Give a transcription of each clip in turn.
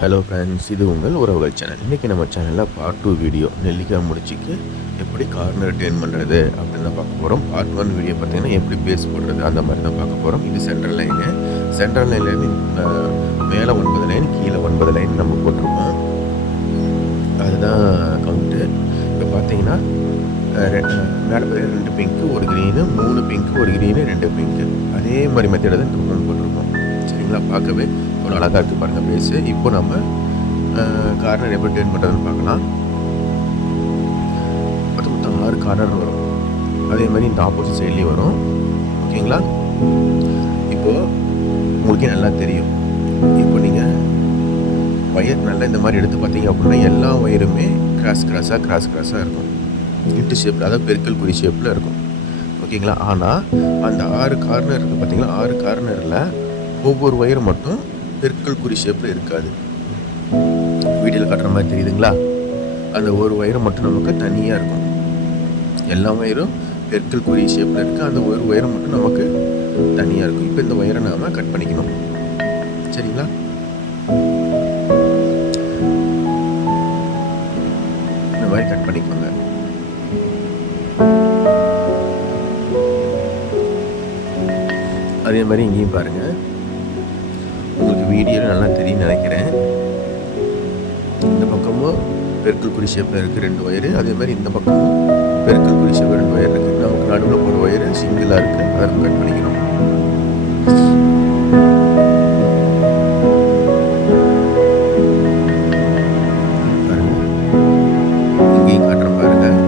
Hello friends, இது உங்கள் உறவுகள் சேனல். இன்றைக்கி நம்ம சேனலில் பார்ட் 2 வீடியோ நெல்லிக்காய் முடிச்சுக்கு எப்படி கார்னர் டேர்ன் பண்ணுறது அப்படின்னு தான் பார்க்க போகிறோம். பார்ட் 1 வீடியோ பார்த்திங்கன்னா எப்படி பேஸ் போடுறது அந்த மாதிரி தான் பார்க்க போகிறோம். இது சென்ட்ரல் லைனு. சென்ட்ரல் லைன்லேருந்து மேலே 9 லைன், கீழே 9 லைன் நம்ம போட்டிருக்கோம். அதுதான் கவுண்ட்டு. இப்போ பார்த்தீங்கன்னா மேலே பார்த்தீங்கன்னா 2 pink, 1 green, 3 pink, 1 green, 2 pink. அதே மாதிரி மெத்தடை தான் இந்த பக்கம் போட்டிருக்கோம். சரிங்களா, பார்க்கவே ஒரு அழகாக இருக்குது பாருங்கள் பேஸு. இப்போ நம்ம கார்னர் எப்படி டேர்ன் பண்ணுறதுன்னு பார்க்கலாம். மொத்தம் 6 கார்னர் வரும். அதே மாதிரி இந்த ஆப்போசிட் சைட்லேயும் வரும். ஓகேங்களா, இப்போது உங்களுக்கே நல்லா தெரியும். இப்போ நீங்கள் ஒயர் நல்லா இந்த மாதிரி எடுத்து பார்த்தீங்க அப்படின்னா எல்லா ஒயருமே கிராஸாக இருக்கும். இன்ட்டு ஷேப்பில், அதாவது பெருக்கல் குறி ஷேப்பில் இருக்கும். ஓகேங்களா, ஆனால் அந்த 6 கார்னர் இருக்குது பார்த்தீங்களா, 6 கார்னரில் ஒவ்வொரு ஒயரும் மட்டும் பெருக்கல் குறி ஷேப்பில் இருக்காது. வீடியோவில் காட்டுற மாதிரி தெரியுதுங்களா, அந்த ஒரு ஒயரும் மட்டும் நமக்கு தனியாக இருக்கும். எல்லா ஒயரும் பெருக்கல் குறி ஷேப்பில் இருக்குது, அந்த ஒரு ஒயரும் மட்டும் நமக்கு தனியாக இருக்கும். இப்போ இந்த ஒயரை நாம் கட் பண்ணிக்கணும். சரிங்களா, இந்த மாதிரி கட் பண்ணிக்கோங்க. அதே மாதிரி இங்கேயும் பாருங்கள், உங்களுக்கு வீடியோவில் நல்லா தெரியும் நினைக்கிறேன். இந்த பக்கமும் பெருக்கல் குறி ஷேப்பில் இருக்குது 2 ஒயரு. அதே மாதிரி இந்த பக்கமும் பெருக்கல் குறி ஷேப்பில் 2 ஒயர் இருக்குது. நமக்கு நடுவில் ஒரு ஒயரு சிங்கிளாக இருக்குது, அதை நம்ம கட் பண்ணிக்கணும். பாருங்கள், இங்கேயும் காட்டுறேன் பாருங்கள்.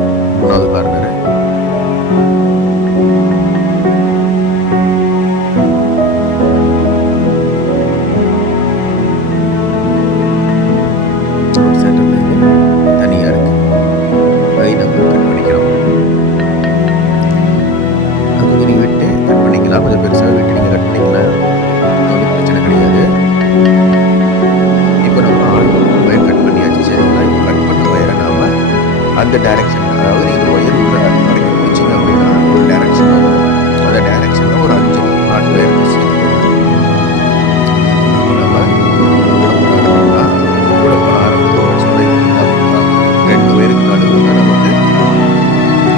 3வது கார்னரு. கொஞ்சம் பெருசாக வெட்டி நீங்கள் கட் பண்ணிக்கலாம், ஒன்றும் பிரச்சனை கிடையாது. இப்போ நம்ம 6 ஒயர் கட் பண்ணியாச்சு. சரிங்களா, இப்போ கட் பண்ண ஒயரை நாம் அந்த டைரெக்ஷன், அதாவது நீங்கள் ஒயர் உள்ள வரைக்கும் பிடிச்சிங்க அப்படின்னா ஒரு டைரெக்ஷன் வரும். அந்த டைரெக்ஷனில் ஒரு 5 ஒயர் இப்போ நம்ம கூட போன ஆரம்பிக்கலாம். சொல்லியிருக்கீங்க அப்படின்னா 2 ஒயருக்கு நடுவில் தான் நமக்கு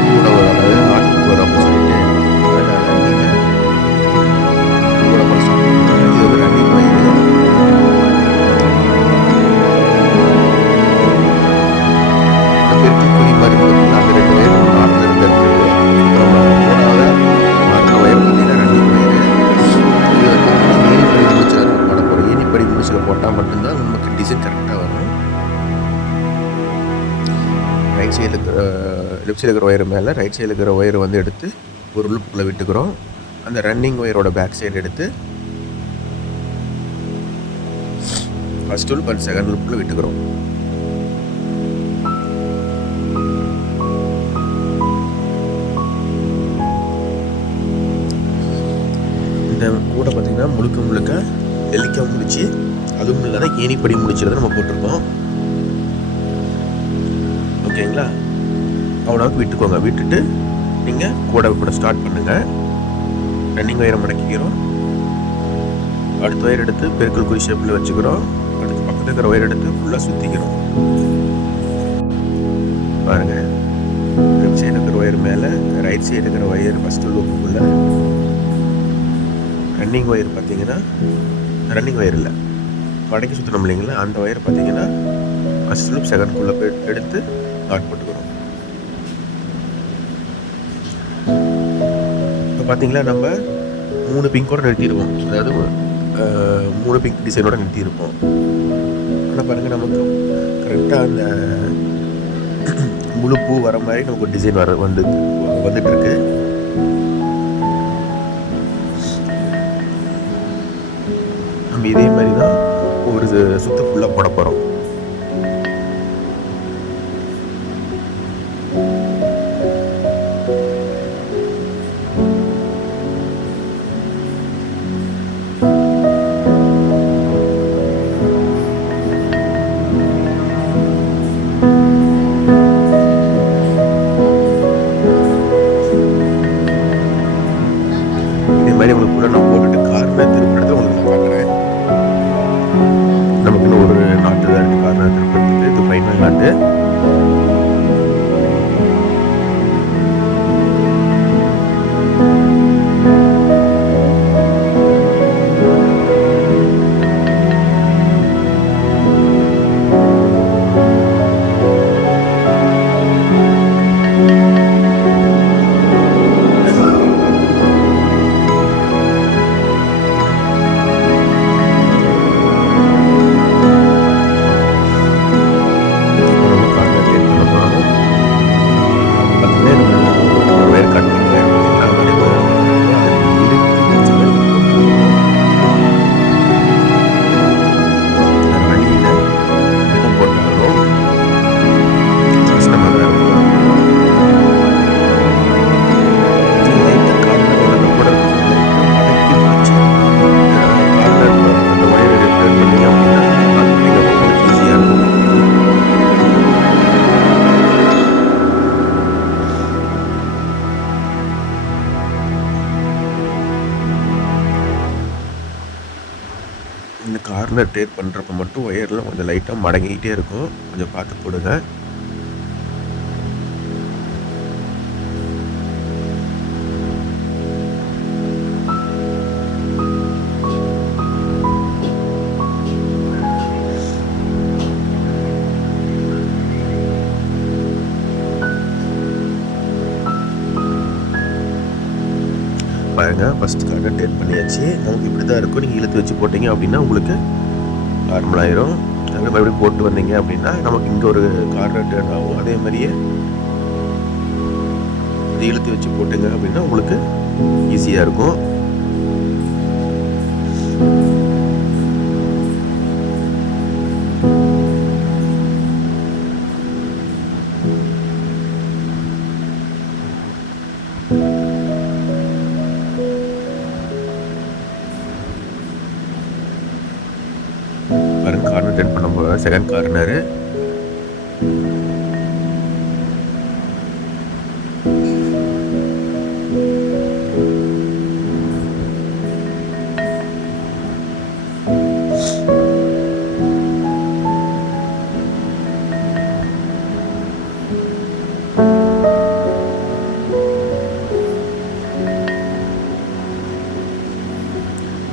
கூட வரும், அதாவது நாட்டுக்கு வரும் அப்படின்னு சொல்லிட்டு. அதனால் நீங்கள் போட்டால் மட்டும்தான் நமக்கு டிசைன் கரெக்டாக வரும். ரைட் சைடில் இருக்கிற லெஃப்ட் சைடில் இருக்கிற ஒயர் மேலே ரைட் சைடில் இருக்கிற ஒயர் வந்து எடுத்து ஒரு லூப்புக்குள்ளே விட்டுக்கிறோம். அந்த ரன்னிங் ஒயரோட பேக் சைடு எடுத்து ஃபர்ஸ்ட் லூப் அண்ட் செகண்ட் லூப்பில் விட்டுக்கிறோம். இந்த கூட பார்த்திங்கன்னா முழுக்க நெல்லிக்காய் முடிச்சு, அதுவும் இல்லாத ஏணிப்படி முடிச்சுறத நம்ம போட்டிருக்கோம். ஓகேங்களா, அவ்வளோவுக்கு விட்டுக்கோங்க. விட்டுட்டு நீங்கள் கூட ஸ்டார்ட் பண்ணுங்கள். ரன்னிங் ஒயரை மடக்கிக்கிறோம். அடுத்த ஒயர் எடுத்து பெருக்கல் குறி ஷேப்பில் வச்சுக்கிறோம். அடுத்து பக்கத்தில் இருக்கிற ஒயர் எடுத்து ஃபுல்லாக சுற்றிக்கிறோம். பாருங்கள், லெஃப்ட் சைடு இருக்கிற ஒயர் மேலே ரைட் சைடு இருக்கிற ஒயர் ஃபஸ்ட்டு லூப்புக்குள்ளே. ரன்னிங் ஒயர் பார்த்தீங்கன்னா, ரன்னிங் ஒயர் இல்லை, மடக்கி சுற்றணும் இல்லைங்களா, அந்த ஒயர் பார்த்தீங்கன்னா ஃபஸ்ட் லூப் செகண்ட்குள்ளே போய் எடுத்து நாட் போட்டுக்கிறோம். இப்போ பார்த்தீங்களா, நம்ம 3 பிங்கோடு நிறுத்திடுவோம், அதாவது 3 பிங்க் டிசைனோட நிறுத்தியிருப்போம். ஆனால் பாருங்கள், நமக்கு கரெக்டாக அந்த முழு பூ வர மாதிரி நமக்கு ஒரு டிசைன் வந்துட்டுருக்கு. நம்ம இதே மாதிரி தான் ஒரு சுற்று ஃபுல்லாக போட போகிறோம். இதே மாதிரி உங்களுக்கு கூட நான் போட்டுட்டு கார்னர் திரும்ப இடத்துல உங்களுக்கு நான் பார்க்குறேன். நமக்கு இன்னும் ஒரு தான் இருக்குது கார்னர் திருப்பறதுக்கு. இது ஃபைனல் நாட்டு. இந்த கார்னர் டேர் பண்ணுறப்ப மட்டும் ஒயரில் கொஞ்சம் லைட்டாக மடங்கிக்கிட்டே இருக்கும், கொஞ்சம் பார்த்து போடுங்க. பாருங்கள், ஃபஸ்ட்டு கார்னர் டேட் பண்ணியாச்சு. நமக்கு இப்படி தான் இருக்கும். நீங்கள் இழுத்து வச்சு போட்டிங்க அப்படின்னா உங்களுக்கு நார்மல் ஆயிரும். அது மறுபடியும் போட்டு வந்தீங்க அப்படின்னா நமக்கு இங்கே ஒரு கார்னர் டேட் ஆகும். அதே மாதிரியே இது இழுத்து வச்சு போட்டிங்க அப்படின்னா உங்களுக்கு ஈஸியாக இருக்கும். கார்னர் டேட் பண்ண போகிற செகண்ட் கார்னரு.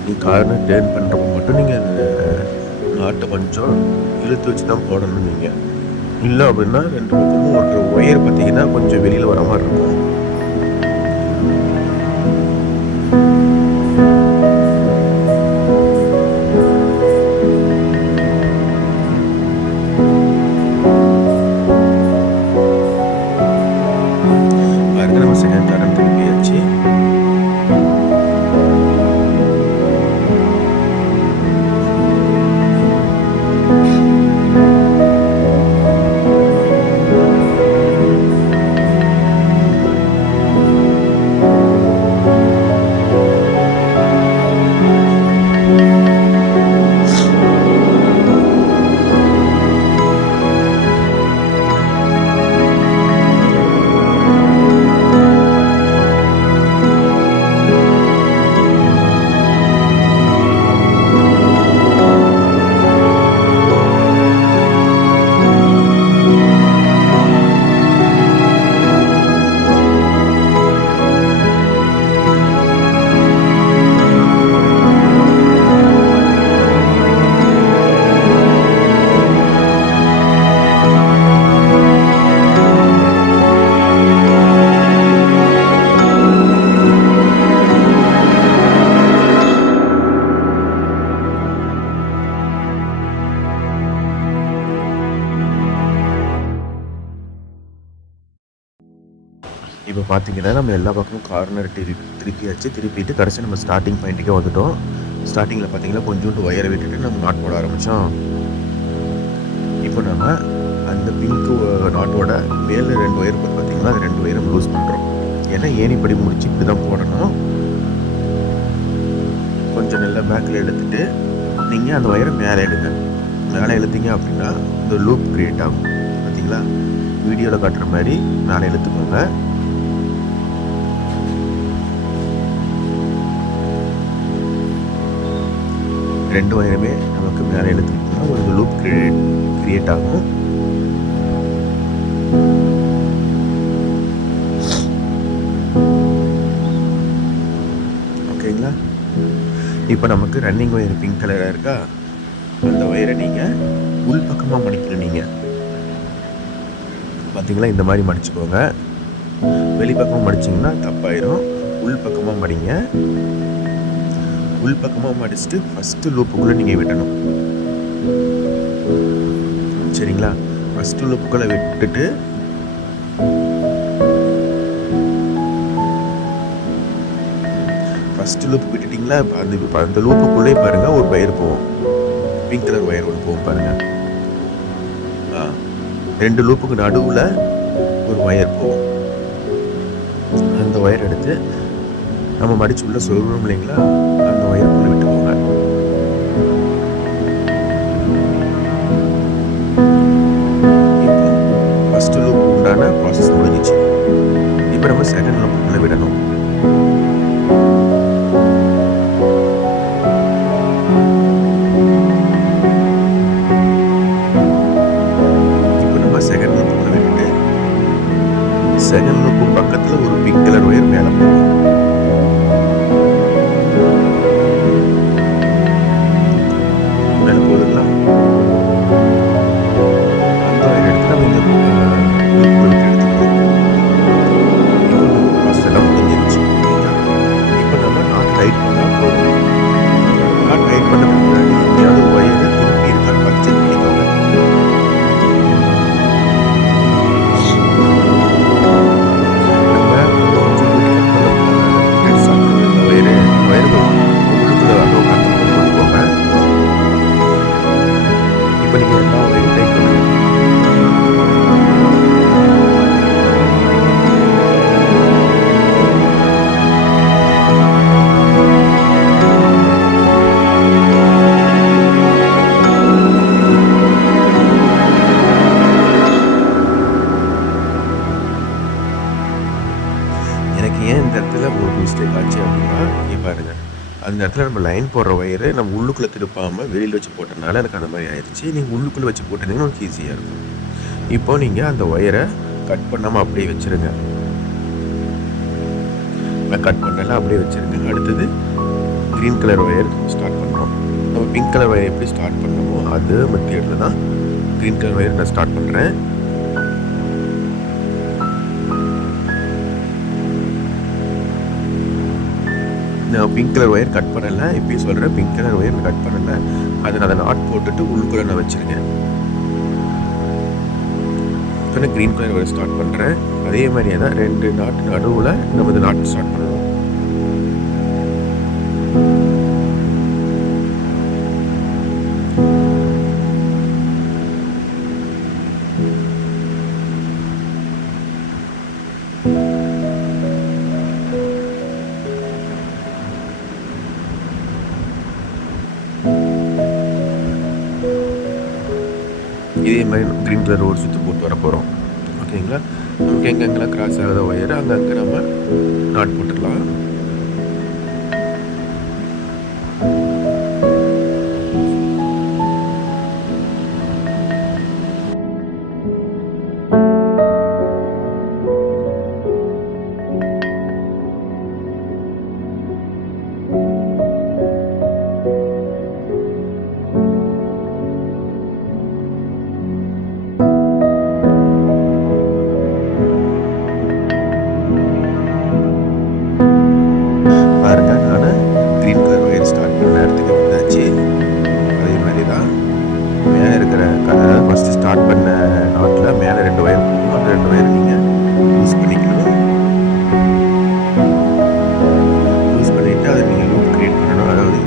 நீ கார்னர் டேர்ன் பண்ணுறப்ப மட்டும் நீங்கள் நாட்டை கொஞ்சம் இழுத்து வச்சு தான் போடணும். நீங்கள் இல்லை அப்படின்னா ரெண்டு பக்கமும் ஒரு ஒயர் பார்த்தீங்கன்னா கொஞ்சம் வெளியில் வர மாதிரி இருக்கும். பாருங்க, நம்ம செகண்ட் கார்னர் திருப்பியாச்சு. இப்போ பார்த்தீங்கன்னா நம்ம எல்லா பக்கமும் கார்னர் திருப்பியாச்சு. திருப்பிட்டு கடைசி நம்ம ஸ்டார்டிங் பாயிண்ட்டுக்கே வந்துட்டோம். ஸ்டார்டிங்கில் பார்த்தீங்கன்னா கொஞ்சோண்டு ஒயரை விட்டுட்டு நம்ம நாட் போட ஆரம்பித்தோம். இப்போ நம்ம அந்த பிங்க்கு நாட்டோட மேலே 2 ஒயர் பார்த்தீங்கன்னா அது 2 ஒயரை லூஸ் பண்ணுறோம். ஏன்னா ஏணிப்படி முடிச்சு இப்படி தான் போடணும். கொஞ்சம் நல்லா பேக்கில் எடுத்துகிட்டு நீங்கள் அந்த ஒயரை மேலே எடுங்க. மேலே எழுத்தீங்க அப்படின்னா இந்த லூப் க்ரியேட் ஆகும். பார்த்தீங்களா, வீடியோவில் காட்டுற மாதிரி மேலே எழுத்துக்கோங்க. ரெண்டு ஒயருமே நமக்கு மேலே எழுத்துக்கிட்டோம்னா ஒரு லூப் கிரியேட் கிரியேட் ஆகும். ஓகேங்களா? இப்போ நமக்கு ரன்னிங் ஒயர் பிங்க் கலராக இருக்கா, அந்த ஒயரை நீங்கள் உள் பக்கமாக மடிக்கணும். நீங்கள் பார்த்தீங்களா, இந்த மாதிரி மடிச்சுக்கோங்க. வெளிப்பக்கமாக மடிச்சிங்கன்னா தப்பாயிரும். உள் பக்கமாக மடிங்க. உள் பக்கமாக மடிச்சுட்டு ஃபஸ்ட்டு லூப்புக்குள்ளே நீங்கள் விடணும். சரிங்களா? ஃபஸ்ட்டு லூப்புக்குள்ளே விட்டுட்டு ஃபஸ்ட்டு லூப் விட்டுட்டிங்களா, அந்த லூப்புக்குள்ளே பாருங்கள் ஒரு ஒயர் போகும். பிங்க் கலர் ஒயர் ஒன்று போகும் பாருங்கள். 2 லூப்புக்கு நடுவில் ஒரு ஒயர் போகும். அந்த ஒயர் எடுத்து நம்ம மடிச்சு உள்ள சொல்கிறோம் இல்லைங்களா, அந்த ஒயருக்குள்ளே விட்டுக்கோங்க. இப்போ ஃபஸ்ட்டு லூப் உண்டான ப்ராசஸ் முடிஞ்சிச்சு. இப்போ நம்ம செகண்ட் லூப்புக்குள்ளே விடணும். செகண்ட் லூப்புக்குள்ள விட்டுட்டு செகண்ட் லூப்பு பக்கத்தில் ஒரு பிங்க் கலர் ஒயர் மேலே போகும். மேலே போகுதுங்களா, அந்த ஒயர் எடுத்து நம்ம இந்த லூப்புக்குள்ள விட்டு எடுத்துக்கணும். ப்ராசஸ் எல்லாம் முடிஞ்சிருச்சு. இப்போ நம்ம நாட் டைட் பண்ணால் போதும். நாட் டைட் பண்ணதுக்கு முன்னாடி எங்கேயாவது ஒயர் திருப்பி இருக்கான்னு பார்த்து செக் பண்ணிக்கோங்க. இப்போ நீங்கள் எல்லா ஒயரும் டைட் பண்ணுங்கள். எனக்கு ஏன் இந்த இடத்துல ஒரு மிஸ்டேக் ஆச்சு அப்படின்னா, இங்கே பாருங்கள், அந்த இடத்துல நம்ம லைன் போடுற ஒயரு நம்ம உள்ளுக்குள்ளே திருப்பாமல் வெளியில் வச்சு போட்டனால எனக்கு அந்த மாதிரி ஆயிடுச்சு. நீங்கள் உள்ளுக்குள்ளே வச்சு போட்டிங்கன்னா உங்களுக்கு ஈஸியாக இருக்கும். இப்போ நீங்கள் அந்த ஒயரை கட் பண்ணாமல் அப்படியே வச்சுருங்க. நான் கட் பண்ணல, அப்படியே வச்சுருங்க. அடுத்தது க்ரீன் கலர் ஒயர் ஸ்டார்ட் பண்ணுறோம். நம்ம பிங்க் கலர் ஒயர் எப்படி ஸ்டார்ட் பண்ணோமோ அது மெத்தேடில் தான் க்ரீன் கலர் ஒயர் நான் ஸ்டார்ட் பண்ணுறேன். நான் பிங்க் கலர் ஒயர் கட் பண்ணலை, இப்போயும் சொல்கிறேன், பிங்க் கலர் ஒயர் கட் பண்ணலை. அதை நாட் போட்டுட்டு உள்ளுக்குள்ளே நான் வச்சுருக்கேன். இப்போ நான் க்ரீன் கலர் ஒயர் ஸ்டார்ட் பண்ணுறேன். அதே மாதிரியே தான் 2 நாட் நடுவில் நம்ம இந்த நாட் ஸ்டார்ட் பண்ணணும். இதே மாதிரி க்ரீன் கலர் ஒரு சுற்று போட்டு வர போகிறோம். ஓகேங்களா? நமக்கு எங்கெங்கெல்லாம் கிராஸ் ஆகாத ஒயர் அங்கங்கே நம்ம நாட் போட்டுக்கலாம். பாருங்க, நான் க்ரீன் கலர் ஒயர் ஸ்டார்ட் பண்ண இடத்துக்கு வந்தாச்சு. அதே மாதிரி தான் மேலே இருக்கிற ஃபஸ்ட்டு ஸ்டார்ட் பண்ண நாட்டில் மேலே 2 ஒயர் போகும். அந்த 2 ஒயர் நீங்கள் யூஸ் பண்ணிக்கணும். யூஸ் பண்ணிவிட்டு அதை நீங்கள் லூப் க்ரியேட் பண்ணணும். அதாவது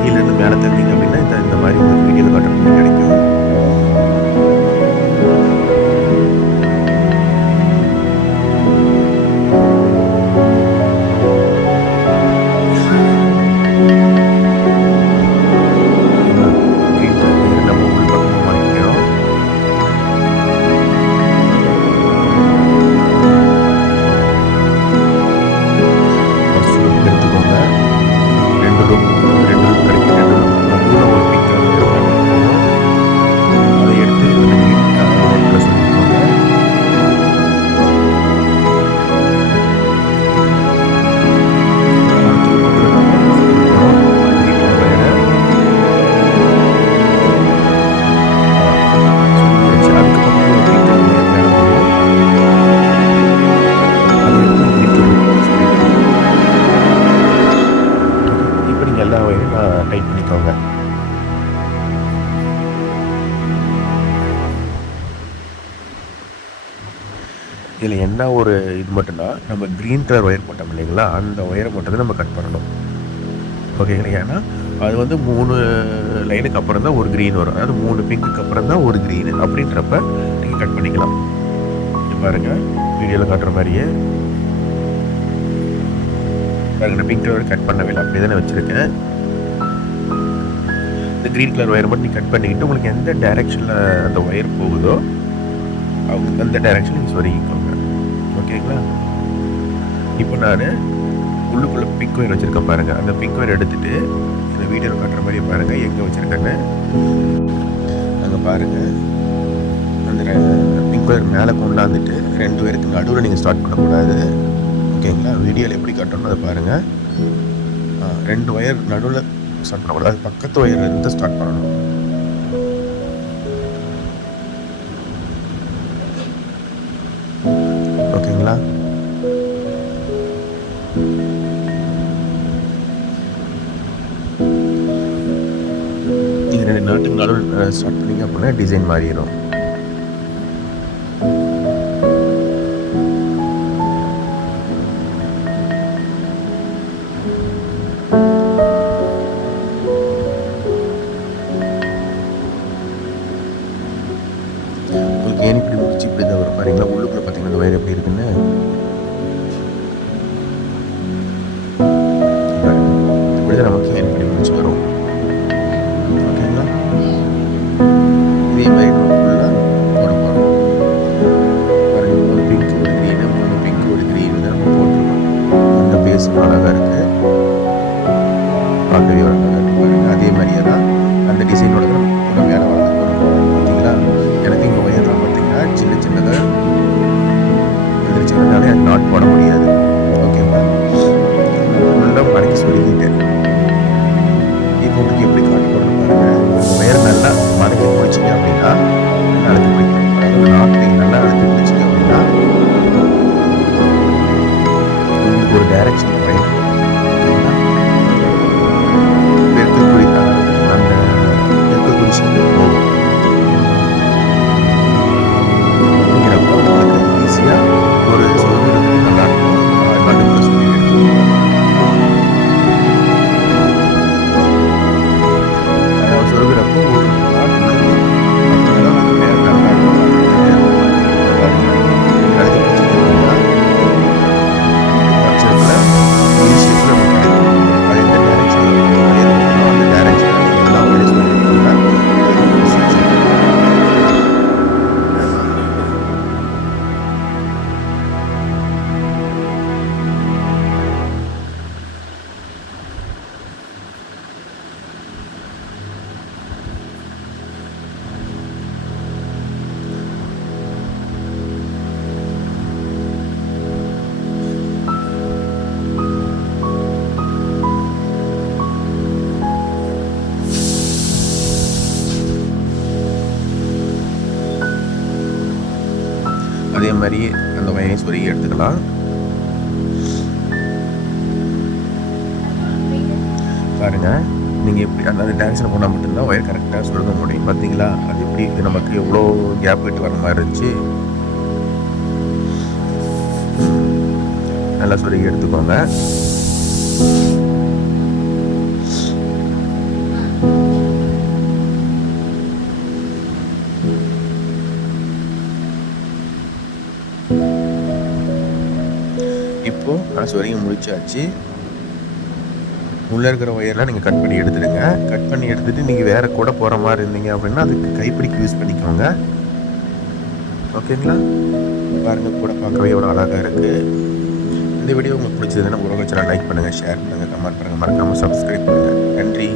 கீழேருந்து மேலே தந்தீங்க அப்படின்னா இந்த மாதிரி உங்களுக்கு வீடியோவில் காட்டுறது கிடைக்கும். இதில் என்ன ஒரு இது மட்டும்னா, நம்ம க்ரீன் கலர் ஒயர் போட்டோம் இல்லைங்களா, அந்த ஒயரை மட்டும் தான் நம்ம கட் பண்ணணும். ஓகேங்களா? ஏன்னா அது வந்து 3 லைனுக்கு அப்புறம் தான் ஒரு க்ரீன் வரும். அதாவது 3 பிங்க்குக்கு அப்புறம் தான் ஒரு க்ரீனு. அப்படின்றப்ப நீங்கள் கட் பண்ணிக்கலாம். இங்க பாருங்கள், வீடியோவில் காட்டுற மாதிரியே பாருங்க, நான் பிங்க் கலர் கட் பண்ணவே இல்லை, அப்படியே தான் வச்சுருக்கேன். இந்த க்ரீன் கலர் ஒயரை மட்டும் நீங்கள் கட் பண்ணிக்கிட்டு உங்களுக்கு எந்த டைரெக்ஷனில் அந்த ஒயர் போகுதோ அந்த டைரெக்ஷன் நீங்கள் சொருகிக்கோங்க. ஓகேங்களா? இப்போ நான் உள்ளுக்குள்ளே பிங்க் ஒயர் வச்சுருக்கேன் பாருங்கள். அந்த பிங்க் ஒயர் எடுத்துகிட்டு இந்த வீடியோவில் காட்டுற மாதிரி பாருங்கள் எங்கே வச்சுருக்கேன்னு. அங்கே பாருங்கள், அந்த பிங்க் ஒயர் மேலே கொண்டாந்துட்டு 2 ஒயருக்கு நடுவில் நீங்கள் ஸ்டார்ட் பண்ணக்கூடாது. ஓகேங்களா? வீடியோவில் எப்படி காட்டணும் அதை பாருங்கள். 2 ஒயர் நடுவில் ஸ்டார்ட் பண்ணக்கூடாது, அது பக்கத்து ஒயர் இருந்து ஸ்டார்ட் பண்ணணும். ஓகேங்களா? நீங்கள் 2 நாட்டுக்கு நடுவில் ஸ்டார்ட் பண்ணிங்க அப்படின்னா டிசைன் மாறிடும். உங்களுக்கு ஏன் இப்படி முடிச்சு இப்படி தான் வரும் பாருங்களா? உள்ளுக்குள்ளே பார்த்தீங்கன்னா அந்த ஒயர் எப்படி இருக்குன்னு இப்படி தான் நமக்கு ஏன் இப்படி முடிச்சு வரும். ஓகேங்களா? இதே மாதிரி நம்ம ஃபுல்லாக போட போகிறோம். பாருங்க, 3 பிங்க் ஒரு க்ரீனு, 3 பிங்க் ஒரு க்ரீன் தான் நம்ம போட்டுருக்கோம். அந்த பேஸ் அழகாக இருக்குது, பார்க்கவே அழகாக இருக்குது பாருங்கள். அதே மாதிரியே தான் அந்த டிசைனோட தான் நம்ம மேலே வளர்ந்து போகிறோம். பார்த்தீங்களா? எனக்கு இங்கே ஒயர்லாம் பார்த்தீங்கன்னா சின்ன சின்னதாக வந்துருச்சுனாலே அது நாட் போட முடியாது. ஓகேங்களா? ஃபுல்லாக மடக்கி சொல்லிக்கிட்டேன். இப்போ உங்களுக்கு எப்படி காட்ட போகிறோம் பாருங்கள். ஒயர் நல்லா மடக்கி பிடிச்சிங்க அப்படின்னா நல்லா அழுத்தி பிடிக்கணும். அதாவது நாட் நீங்கள் நல்லா அழுத்தி பிடிச்சிங்க அப்படின்னா உங்களுக்கு ஒரு டைரக்ஷன் ஒயர். ஓகேங்களா? பெருக்கல் குறி அந்த பெருக்கல் குறிச்சி போகும். அப்படிங்கிறப்ப உங்களுக்கு ஈஸியாக ஒரு சொல்கிறது நல்லா இருக்கும். நடுவில் சொல்லி எடுத்துக்கோங்க. அதாவது சொல்கிறப்போ ஒரு நாட் அப்போதான் வந்து மேலே நல்லா இருக்கும். அழுத்தி பிடிச்சிங்க அப்படின்னா ஈஸியாக நமக்கு கிடைக்கும். அது எந்த டைரெக்ஷனில் இருக்கணும் அந்த டைரெக்ஷனில் நீங்கள் எல்லாம் வழி சொல்லியிருக்கீங்கன்னா அதே மாதிரி அந்த ஒயரையும் சொருகி எடுத்துக்கலாம். பாருங்கள், நீங்கள் எப்படி அந்த டைரக்ஷனில் போனால் மட்டும்தான் ஒயர் கரெக்டாக சொருக முடியும். பார்த்தீங்களா? அது எப்படி நமக்கு எவ்வளோ கேப் விட்டு வர மாதிரி இருந்துச்சு. நல்லா சொருகி எடுத்துக்கோங்க. இப்போது கடைசி வரைக்கும் முடிச்சாச்சு. உள்ளே இருக்கிற ஒயர்லாம் நீங்கள் கட் பண்ணி எடுத்துடுங்க. கட் பண்ணி எடுத்துகிட்டு நீங்கள் வேறு கூட போகிற மாதிரி இருந்தீங்க அப்படின்னா அதுக்கு கைப்பிடிக்கு யூஸ் பண்ணிக்கோங்க. ஓகேங்களா? பாருங்கள், கூட பார்க்கவே எவ்வளோ அழகாக இருக்குது. இந்த வீடியோ உங்களுக்கு பிடிச்சதுன்னா உறவு சேனல் லைக் பண்ணுங்கள், ஷேர் பண்ணுங்கள், கமெண்ட் பண்ணுங்கள், மறக்காமல் சப்ஸ்கிரைப் பண்ணுங்கள். நன்றி.